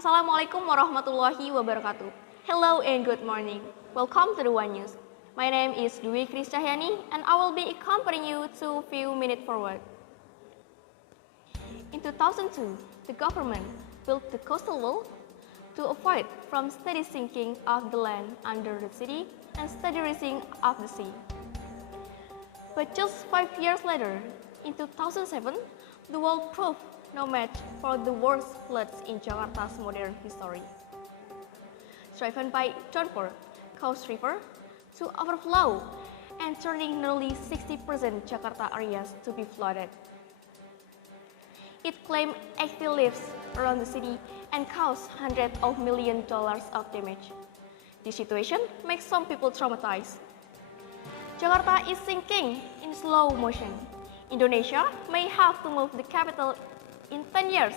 Assalamualaikum warahmatullahi wabarakatuh. Hello and good morning. Welcome to the One News. My name is Dwi Krisdahyani and I will be accompanying you to few minutes forward. In 2002, the government built the coastal wall to avoid from steady sinking of the land under the city and steady rising of the sea. But just 5 years later, in 2007, the wall proved no match for the worst floods in Jakarta's modern history. Driven by downpour, caused river to overflow and turning nearly 60% Jakarta areas to be flooded. It claimed 80 lives around the city and caused hundreds of millions of dollars of damage. This situation makes some people traumatized. Jakarta is sinking in slow motion. Indonesia may have to move the capital in 10 years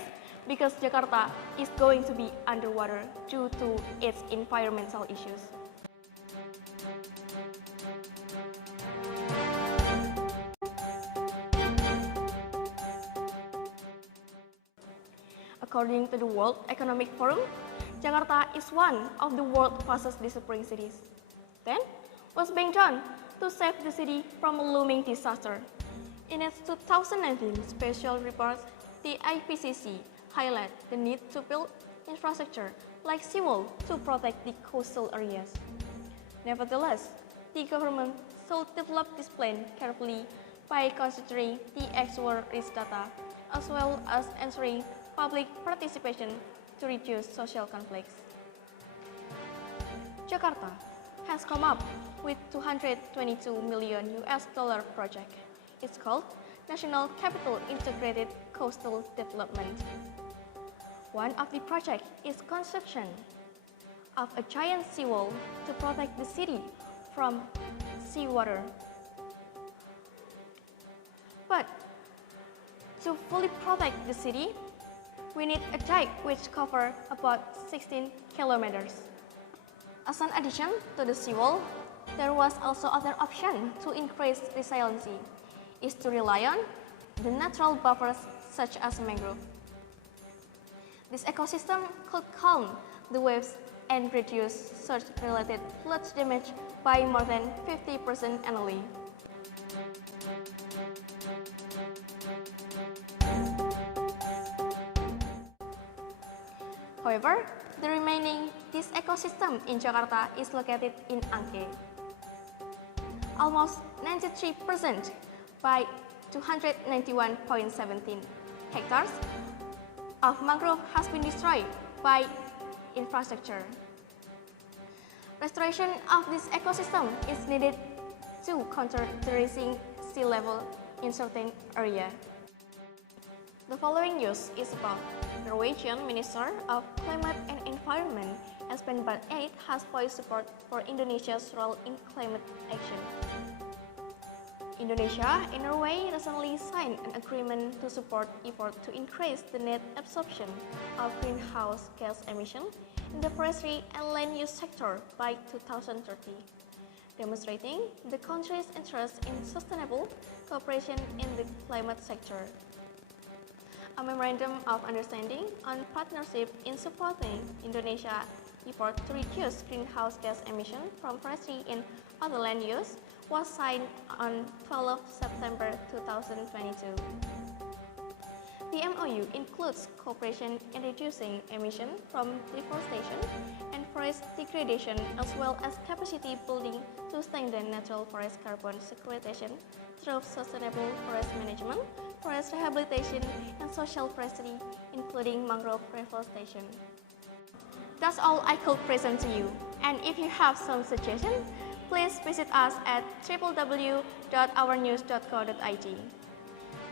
because Jakarta is going to be underwater due to its environmental issues. According to the World Economic Forum, Jakarta is one of the world's fastest disappearing cities. Then, what's being done to save the city from a looming disaster? In its 2019 special report, the IPCC highlighted the need to build infrastructure like seawall to protect the coastal areas. Nevertheless, the government should develop this plan carefully by considering the actual risk data as well as ensuring public participation to reduce social conflicts. Jakarta has come up with $222 million project. It's called National Capital Integrated Coastal Development. One of the projects is construction of a giant seawall to protect the city from seawater. But to fully protect the city, we need a dike which covers about 16 kilometers. As an addition to the seawall, there was also other option to increase resiliency, is to rely on the natural buffers such as mangrove. This ecosystem could calm the waves and reduce surge-related flood damage by more than 50% annually. However, the remaining this ecosystem in Jakarta is located in Angke. Almost 93% by 291.17 hectares of mangrove has been destroyed by infrastructure. Restoration of this ecosystem is needed to counter the rising sea level in certain areas. The following news is about Norwegian Minister of Climate and Environment, Espen Barth Eide, has voiced support for Indonesia's role in climate action. Indonesia and Norway recently signed an agreement to support efforts to increase the net absorption of greenhouse gas emissions in the forestry and land use sector by 2030, demonstrating the country's interest in sustainable cooperation in the climate sector. A memorandum of understanding on partnership in supporting Indonesia's effort to reduce greenhouse gas emissions from forestry and other land use was signed on 12 September 2022. The MOU includes cooperation in reducing emissions from deforestation and forest degradation, as well as capacity building to strengthen natural forest carbon sequestration through sustainable forest management, forest rehabilitation, and social forestry, including mangrove reforestation. That's all I could present to you. And if you have some suggestions, please visit us at www.ournews.co.id.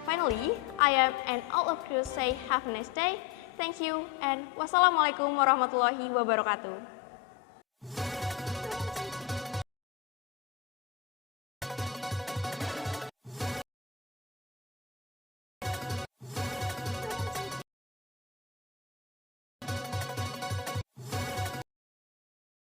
Finally, I am and all of you say have a nice day. Thank you and wassalamualaikum warahmatullahi wabarakatuh.